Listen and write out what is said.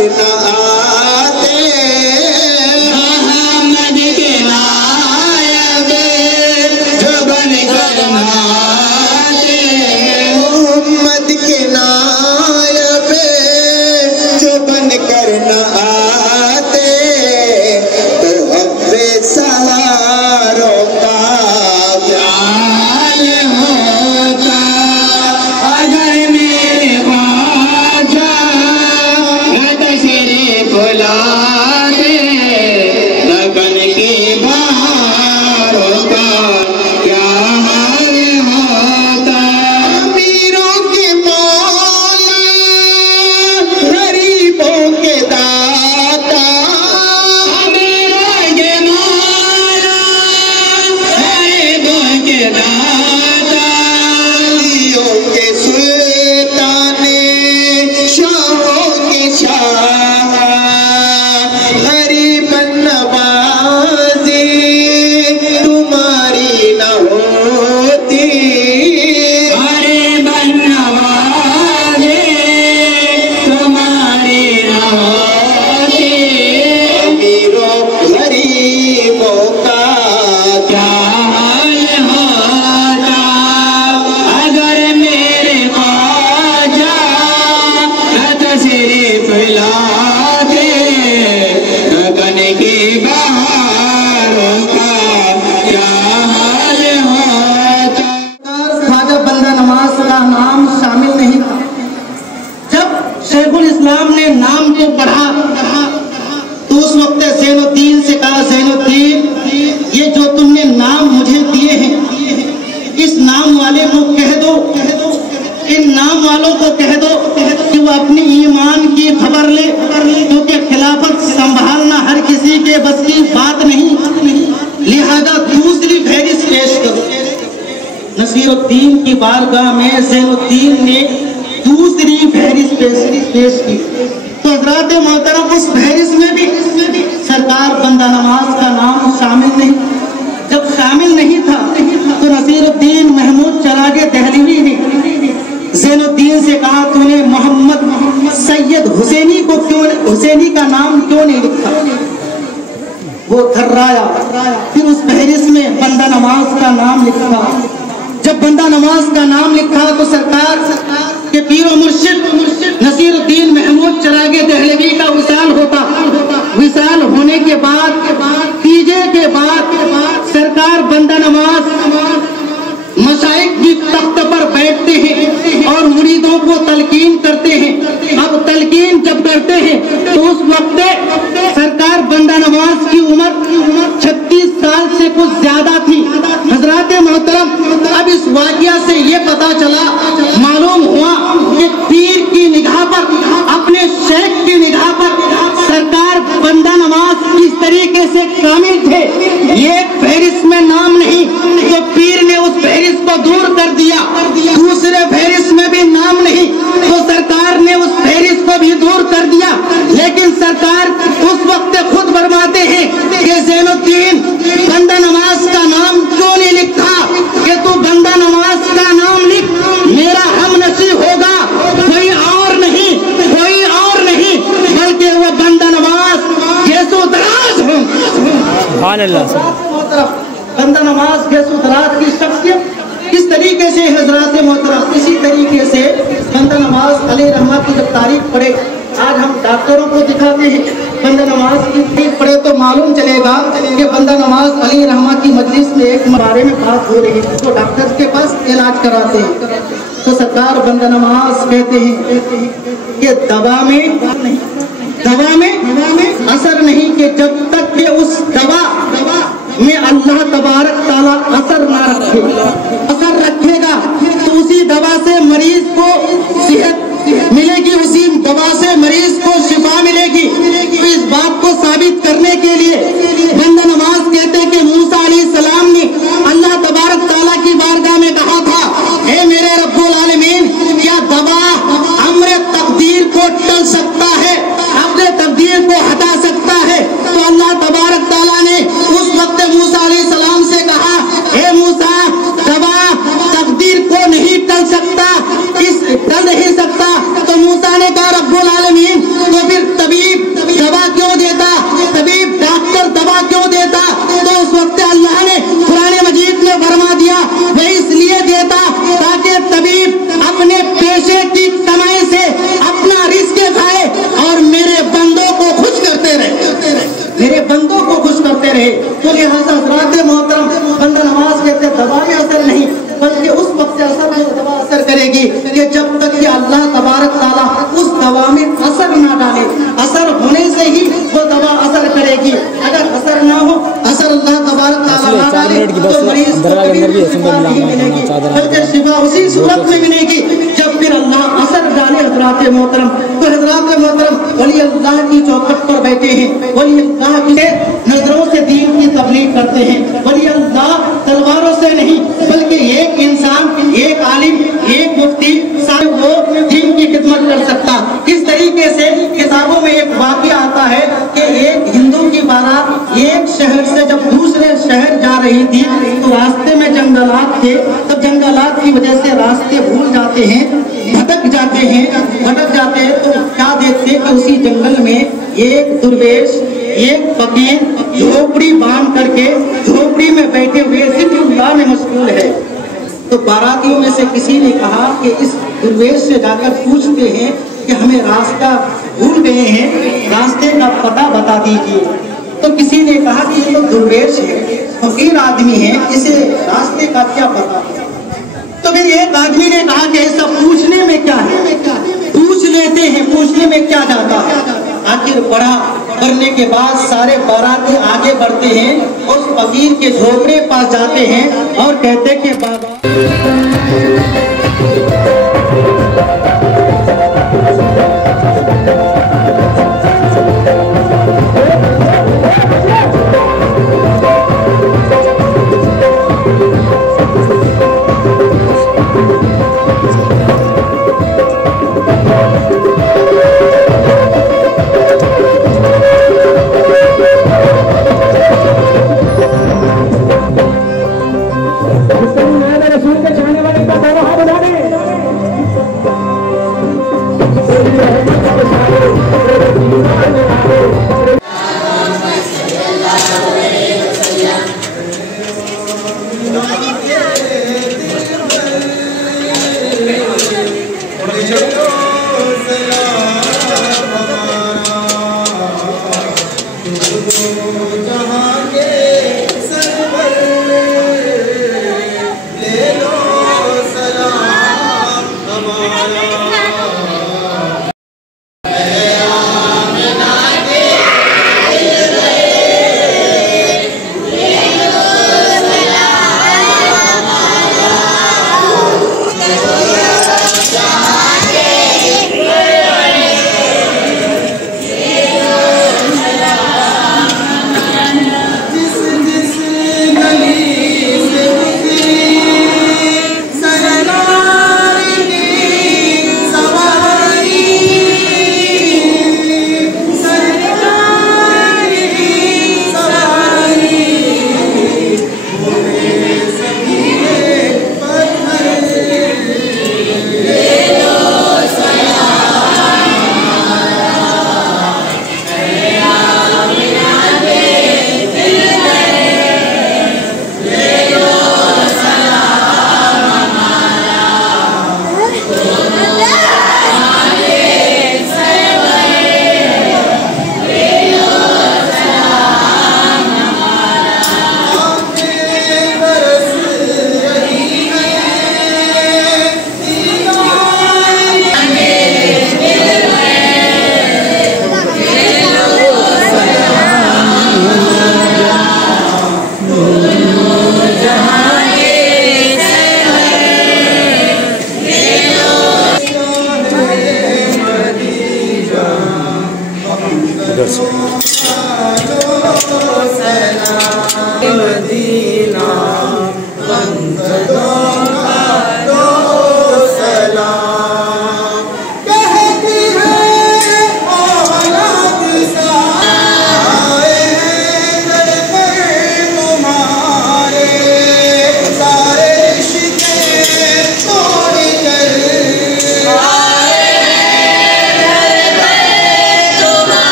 करना आते, मोहम्मद के नायब जो बन करना आते, मोहम्मद के नायब जो बन करना आते, तो हफ्ते सहारों का क्या हाल होता अगर मेरे ख्वाजा तशरीफ लाते, लगन के बहारों का क्या हाल होता। अमीरों के मौला गरीबों के दाता, अमीरों के मौला गरीबों के दाता, अलियों के सुल्ताने शाहों के शाह, गरीबन नवाजी तुम्हारी न होती, गरीबन नवाजी तुम्हारी न होती, अमीरों गरीबों का क्या हाल होता अगर मेरे ख्वाजा तशरीफ लाते, लगन के बहारों का क्या हाल होता। ख्वाजा बंदा नवाज का नाम शामिल नहीं था। जब शेखुल इस्लाम ने नाम को पढ़ा तो उस वक्त ज़ैनुद्दीन से कहा, ज़ैनुद्दीन ये जो तुमने नाम मुझे दिए हैं, इस नाम वाले को कह दो, इन नाम वालों को कह दो कि वो अपनी ईमान की खबर ले, क्योंकि खिलाफत संभालना हर किसी के बस की बात नहीं, लिहाजा दूसरी फहरिस्त पेश करो। नसीरुद्दीन की बारगाह में ज़ैनुद्दीन ने दूसरी फहरिस्त पेश की। तो हज़रात मोहतरम उस फहरिस्त में भी सरकार बंदा नवाज का नाम शामिल नहीं। जब शामिल नहीं था तो नसीरुद्दीन महमूद चरागे दहलवी ने ज़ैनुद्दीन से कहा, तूने मोहम्मद सैयद हुसैनी का नाम क्यों नहीं लिखा? वो थर्राया, फिर उस फहरिस्त में बंदा नवाज का नाम लिखा। जब बंदा नवाज का नाम लिखा तो सरकार के पीर मुर्शिद नसीरुद्दीन महमूद चरागे दहलवी का विसाल होता। विसाल होने के बाद तीजे के बाद सरकार बंदा नवाज मशाइख की तख्त पर बैठते हैं और मुरीदों को तलकीन करते हैं। अब तलकीन जब करते हैं तो उस वक्त सरकार बंदा नवाज की उम्र 36 साल से कुछ ज्यादा थी। हजरात मोहतरम, अब इस वाक़या से ये पता चला, मालूम हुआ कि पीर की निगाह पर, अपने शेख की निगाह पर सरकार बंदा नवाज किस तरीके से कामिल थे। ये फहरिस्त में नाम नहीं तो पीर ने उस फहरिस्त को दूर कर दिया। दूसरे फहरिस्त में भी नाम नहीं तो सरकार ने उस फहरिस्त को भी दूर कर दिया। लेकिन सरकार उस वक्त खुद फरमाते हैं कि ज़ैनुद्दीन बंदा नवाज का नाम क्यों नहीं लिखा, कि तू बंदा नवाज का नाम लिख, मेरा हमनशी होगा, कोई और नहीं, कोई और नहीं, बल्कि वो बंदा नवाज गेसो दराज हो। बंदा नवाज गेसो दराज की शख्सियत किस तरीके से हजरात मोहतरम, इसी तरीके से बंदा नवाज अलैहिर्रहमा की जब तारीफ पढ़े, आज हम डॉक्टरों को दिखाते हैं, बंदा नवाज की तारीफ पढ़े तो मालूम चलेगा कि बंदा नवाज अलैहिर्रहमा की मजलिस में एक बारे में बात हो रही है तो डॉक्टर के पास इलाज कराते हैं। तो सरकार बंदा नवाज कहते हैं कि दवा में असर नहीं, कि जब तक कि उस दवा में अल्लाह तबारक ताला असर ना रखे, असर रखेगा तो उसी दवा से मरीज को सेहत मिलेगी, उसी दवा से मरीज को शिफा मिलेगी। तो इस बात को साबित करने के लिए बंदा नवाज कहते हैं कि मूसा अलैहिस्सलाम ने अल्लाह तबारक ताला की बारगाह में कहा था, हे मेरे रब्बुल आलमीन, क्या दवा अम्र तकदीर को टल सकता है, अपने तकदीर को हटा सकता है? तो अल्लाह तबारक ताला ने उस वक्त मूसा अलैहिस्सलाम से कहा, हे मूसा, दवा तकदीर को नहीं टल सकता, टल नहीं सकता। तो मूसा ने कहा, रब्बुल आलमीन, तो फिर तभी हजरात मोहतरम बंदा नमाज कहते दवा में असर नहीं, बल्कि उस वक्त से असर जो दवा असर करेगी कि जब तक कि अल्लाह तबारक ताला उस दवा में असर ना डाले, असर होने से ही वो दवा असर करेगी। अगर असर ना हो, असर अल्लाह तबारक ताला ना डाले तो मरीज को कभी शिफा नहीं मिलेगी, बल्कि शिफा उसी सूरत में मिलेगी जब फिर अल्लाह असर डाले। हजरात मोहतरम, तो हजरात मोहतरम वली अल्लाह की चौखट पर बैठे हैं, वली अल्लाह की नजरों से दीन की तबलीग करते हैं। वली अल्लाह तलवारों से नहीं, बल्कि एक इंसान, एक आलिम, एक मुफ्ती सारे वो दीन की खिदमत कर सकता। इस तरीके से किताबों में एक वाक़या आता है कि एक हिंदू की बारात एक शहर से जब दूसरे शहर जा रही थी तो रास्ते में जंगलात थे। तब जंगलात की वजह से रास्ते भूल जाते हैं, भटक जाते हैं तो क्या देखते कि उसी जंगल में एक दुर्वेश, एक फकीर झोपड़ी बांध करके झोपड़ी में बैठे हुए जिक्रुल्लाह में मशगूल है। तो बारातियों में से किसी ने कहा कि इस दुर्वेश से जाकर पूछते हैं कि हमें रास्ता भूल गए हैं, रास्ते का पता बता दीजिए। तो किसी ने कहा कि ये तो दुर्वेश है, फकीर आदमी है, इसे रास्ते का क्या पता। तो फिर एक आदमी ने कहा कि ऐसा पूछने में क्या है, पूछ लेते हैं, पूछने में क्या जाता है। आखिर पढ़ा, करने के बाद सारे बाराती आगे बढ़ते हैं और उस फकीर के झोपड़े पास जाते हैं और कहते कि बाबा इधर से